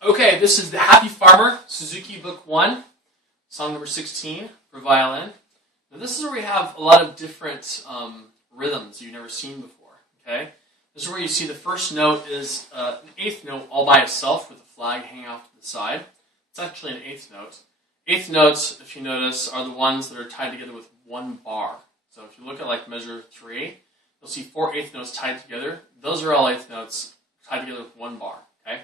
Okay, this is the Happy Farmer, Suzuki Book 1, song number 16 for violin. Now this is where we have a lot of different rhythms you've never seen before, okay? This is where you see the first note is an eighth note all by itself with a flag hanging off to the side. It's actually an eighth note. Eighth notes, if you notice, are the ones that are tied together with one bar. So if you look at like measure 3, you'll see 4 eighth notes tied together. Those are all eighth notes tied together with one bar, okay?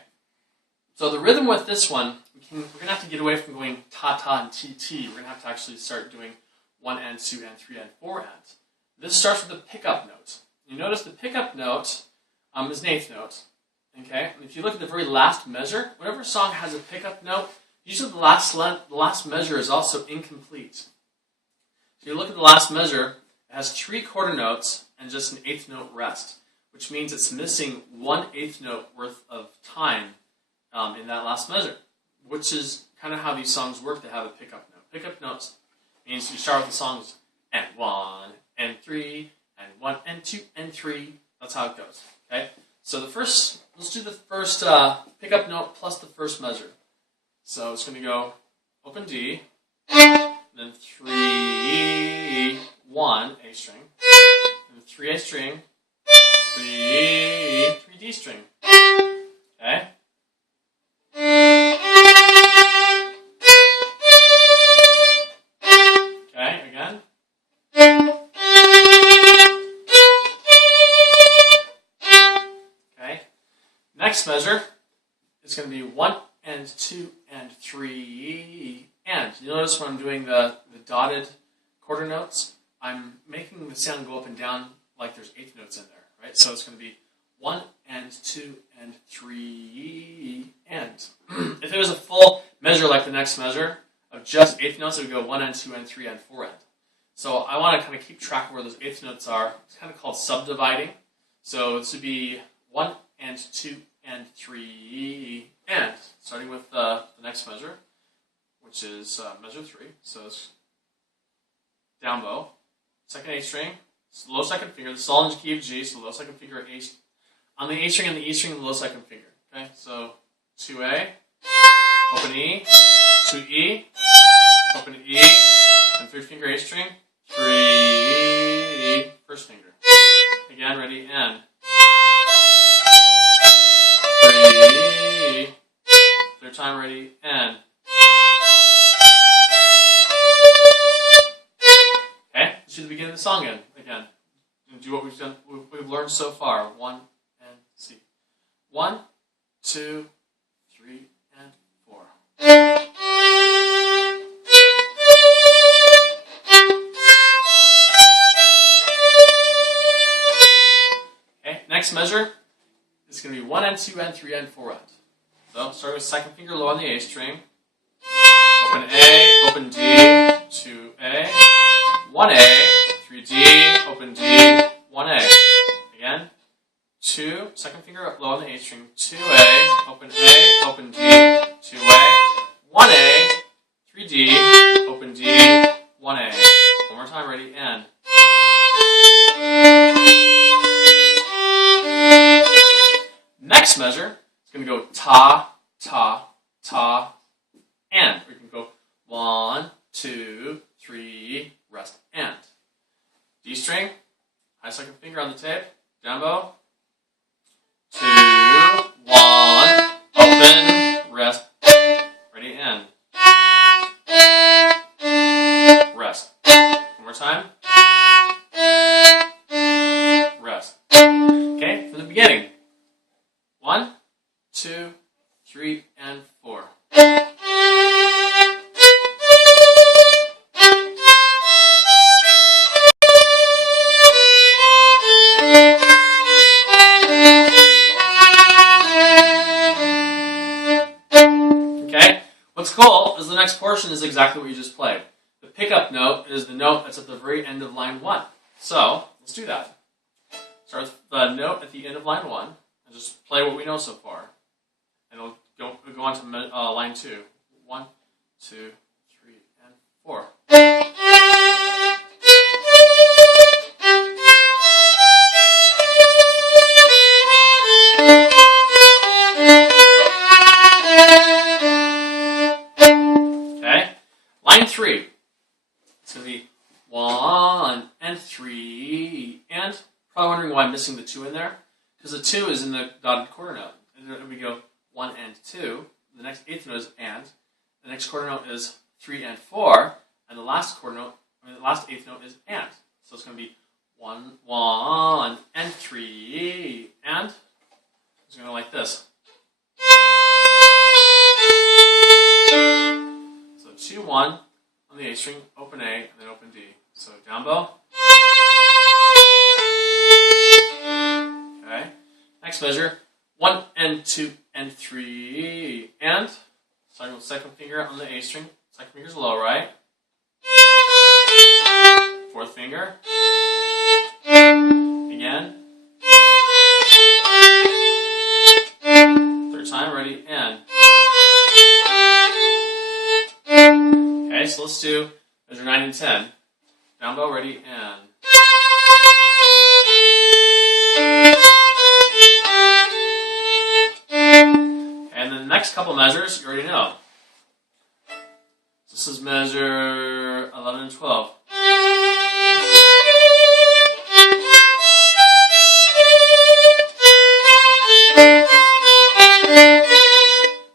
So the rhythm with this one, we're going to have to get away from going ta-ta and ti-ti. We're going to have to actually start doing 1 and 2 and 3 and 4 and. This starts with the pickup note. You notice the pickup note is an eighth note. Okay? And if you look at the very last measure, whenever a song has a pickup note, usually the last measure is also incomplete. So you look at the last measure, it has 3 quarter notes and just an eighth note rest, which means it's missing 1 eighth note worth of time in that last measure, which is kind of how these songs work to have a pickup note. Pickup notes means you start with the songs and 1 and 3 and 1 and 2 and 3. That's how it goes. Okay. So let's do the first pickup note plus the first measure. So it's going to go open D, then 3, 1 A string, and 3 A string, 3 D string. Okay. Next measure is going to be 1 and 2 and 3 and. You notice when I'm doing the dotted quarter notes, I'm making the sound go up and down like there's eighth notes in there, right? So it's going to be 1 and 2 and 3 and. If it was a full measure like the next measure of just eighth notes, it would go 1 and 2 and 3 and 4 and. So I want to kind of keep track of where those eighth notes are. It's kind of called subdividing. So this would be 1 and 2 and 3 and, starting with the next measure, which is measure 3. So it's down bow, second A string, low second finger. This is all in the key of G, so low second finger A on the A string and the E string and the low second finger. Okay, so 2A, open E, 2E, open E, and third finger A string, 3, first finger. Again, ready, and 3, third time, ready, and. Okay, let's do the beginning of the song again. And do what we've learned so far. 1 and C. 1, 2, 3, and 4. Okay, next measure. It's going to be 1 and 2 and 3 and 4 and. So start with second finger low on the A string. Open A, open D, 2A, 1A, 3D, open D, 1A. Again, 2, second finger low on the A string, 2A, open A, open D, 2A, 1A, 3D, open D, 1A. One more time, ready, and. Next measure is going to go ta, ta, ta, and. We can go 1, 2, 3, rest, and. D string, high second finger on the tape, down bow, 2, 1, open, rest, ready, and. Rest. One more time. Rest. Okay, from the beginning. 1, 2, 3, and 4. Okay, what's cool is the next portion is exactly what you just played. The pickup note is the note that's at the very end of line 1. So, let's do that. Start with the note at the end of line 1. And just play what we know so far. And we'll go on to line 2. 1, 2, 3, and 4. 3. It's going to be 1 and 3 and. Probably wondering why I'm missing the 2 in there, because the 2 is in the dotted quarter note. And we go 1 and 2. The next eighth note is and. The next quarter note is 3 and 4, and the last eighth note is and. So it's going to be 1 and 3 and. It's going to go like this. So 2 1 on the A string, open A, and then open D. So down bow. Okay. Next measure, 1 and 2 and 3 and. Starting with second finger on the A string. Second finger's low, right? Fourth finger. Again. Third time, ready, and. Okay, so let's do measure 9 and 10. Down bow, ready, and. And then the next couple measures, you already know. This is measure 11 and 12.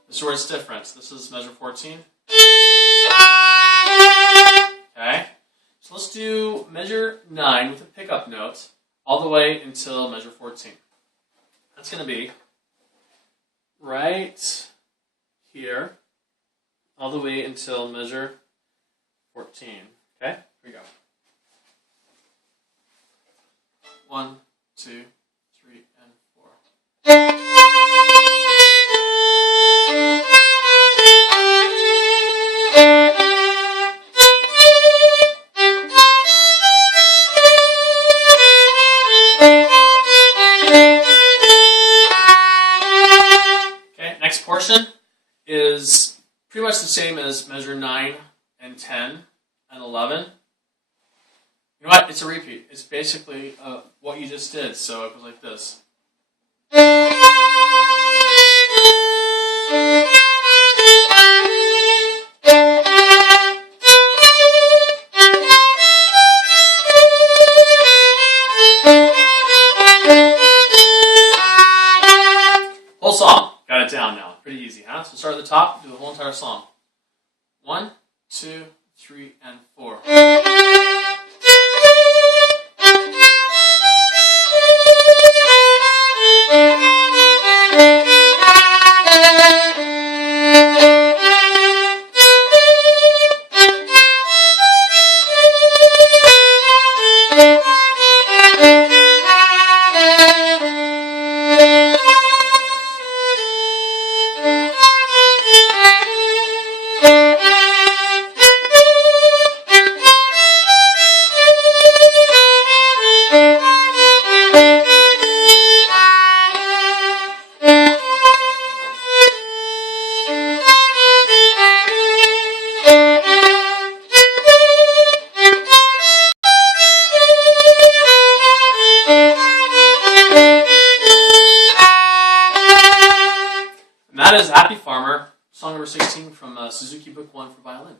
This is where it's different. This is measure 14. Okay. So let's do measure 9 with a pickup note all the way until measure 14. That's going to be right here all the way until measure 14. Okay? Here we go. 1, 2, 3, and 4. Next portion is pretty much the same as measure 9 and 10 and 11. You know what? It's a repeat. It's basically what you just did. So it goes like this. Whole song. Got it down now. Pretty easy, huh? So start at the top, do the whole entire song. 1, 2, 3, and 4. That is Happy Farmer, song number 16 from Suzuki Book 1 for Violin.